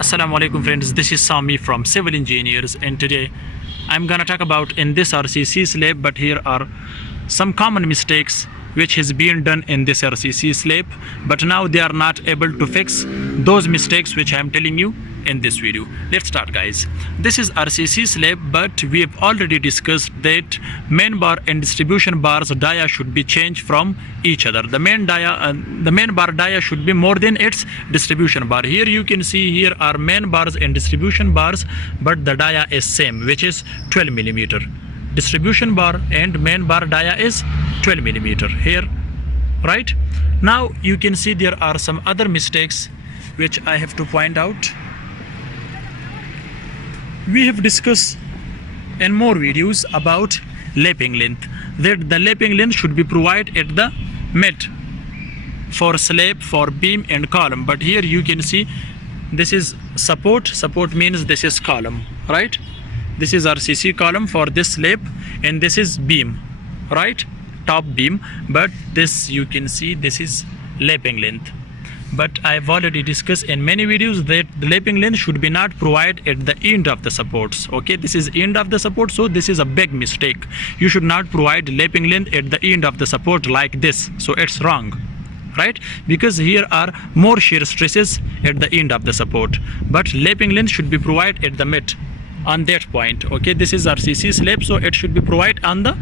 Assalamu alaikum friends, this is Sami from Civil Engineers, and today I'm gonna talk about in this RCC slab, but here are some common mistakes which has been done in this RCC slab, but now they are not able to fix those mistakes which I'm telling you in this video. Let's start, guys. This is RCC slab, but we have already discussed that main bar and distribution bars dia should be changed from each other. The main bar dia should be more than its distribution bar. Here you can see here are main bars and distribution bars, but the dia is same, which is 12 millimeter. Distribution bar and main bar dia is 12 millimeter here, right? Now you can see there are some other mistakes which I have to point out. We have discussed in more videos about lapping length, that the lapping length should be provided at the mid for slab, for beam and column, but here you can see this is support means this is column, right? This is RCC column for this slab, and this is beam, right? Top beam, but this you can see this is lapping length. But I've already discussed in many videos that the lapping length should be not provided at the end of the supports. Okay, this is end of the support, so this is a big mistake. You should not provide lapping length at the end of the support like this, so it's wrong, right? Because here are more shear stresses at the end of the support, but lapping length should be provided at the mid on that point. Okay, this is RCC slab, so it should be provided on the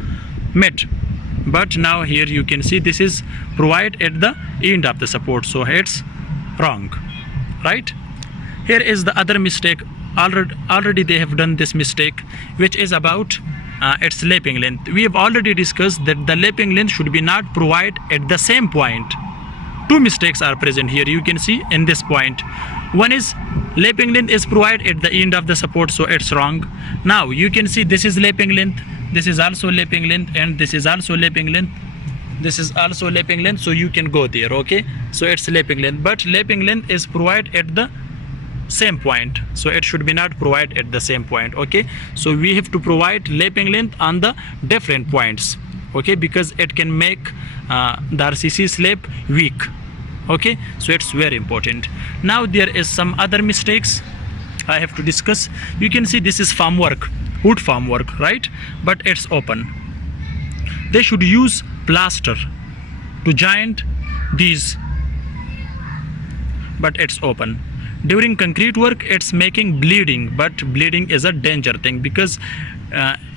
mid, but now here you can see this is provided at the end of the support, so it's wrong, right? Here is the other mistake. Already they have done this mistake, which is about its lapping length. We have already discussed that the lapping length should be not provided at the same point. Two mistakes are present here, you can see in this point. One is lapping length is provided at the end of the support, so it's wrong. Now you can see this is lapping length, this is also lapping length, and this is also lapping length, this is also lapping length, so you can go there. Okay, so it's lapping length, but lapping length is provided at the same point, so it should be not provided at the same point. Okay, so we have to provide lapping length on the different points, okay, because it can make the RCC slab weak. Okay, so it's very important. Now there is some other mistakes I have to discuss. You can see this is formwork, wood formwork, right? But it's open. They should use plaster to joint these, but it's open. During concrete work it's making bleeding, but bleeding is a danger thing, because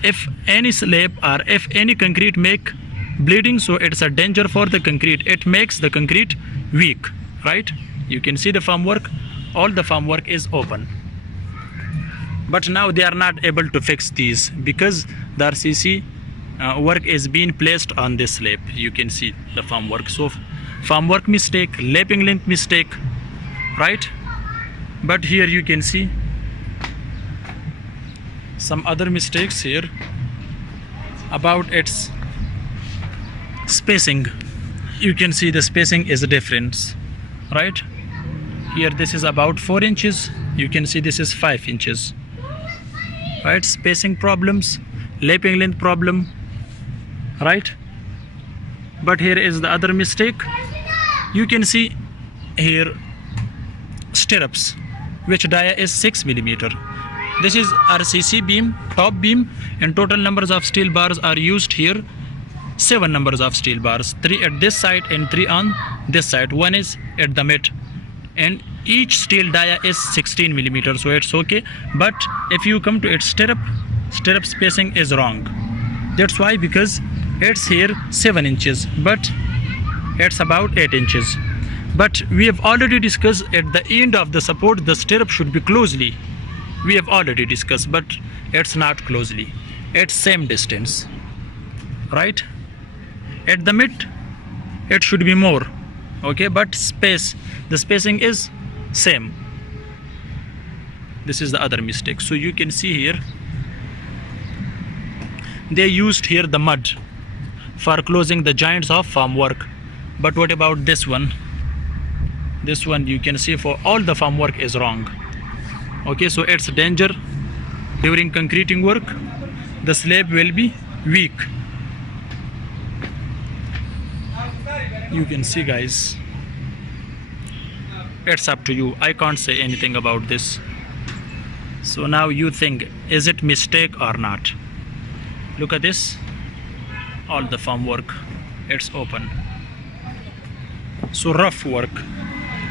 if any slab or if any concrete make bleeding, so it's a danger for the concrete. It makes the concrete weak, right? You can see the formwork, all the formwork is open, but now they are not able to fix these because the RCC work is being placed on this slab. You can see the formwork, so formwork mistake, lapping length mistake, right? But here you can see some other mistakes here about its spacing. You can see the spacing is a difference, right? Here this is about 4 inches, you can see this is 5 inches, right? Spacing problems, lapping length problem, right? But here is the other mistake. You can see here stirrups, which dia is 6 millimeter. This is RCC beam, top beam, and total numbers of steel bars are used here. 7 numbers of steel bars, 3 at this side and 3 on this side. 1 is at the mid, and each steel dia is 16 millimeter, so it's okay. But if you come to its stirrup spacing is wrong. That's why, because it's here 7 inches, but it's about 8 inches. But we have already discussed at the end of the support the stirrup should be closely. We have already discussed, but it's not closely, it's same distance, right? At the mid it should be more, okay, but the spacing is same. This is the other mistake. So you can see here they used here the mud for closing the joints of formwork, but what about this one? This one you can see for all the formwork is wrong. Okay, so it's a danger during concreting work. The slab will be weak. You can see, guys, It's up to you. I can't say anything about this. So now you think, is it mistake or not? Look at this, all the farm work, it's open. So rough work,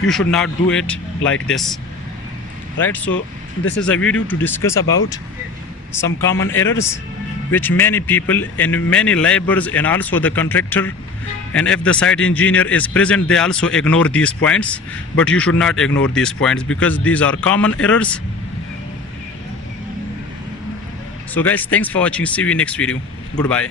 you should not do it like this, right? So this is a video to discuss about some common errors which many people and many laborers and also the contractor, and if the site engineer is present, they also ignore these points. But you should not ignore these points because these are common errors. So guys, thanks for watching. See you in next video. Goodbye.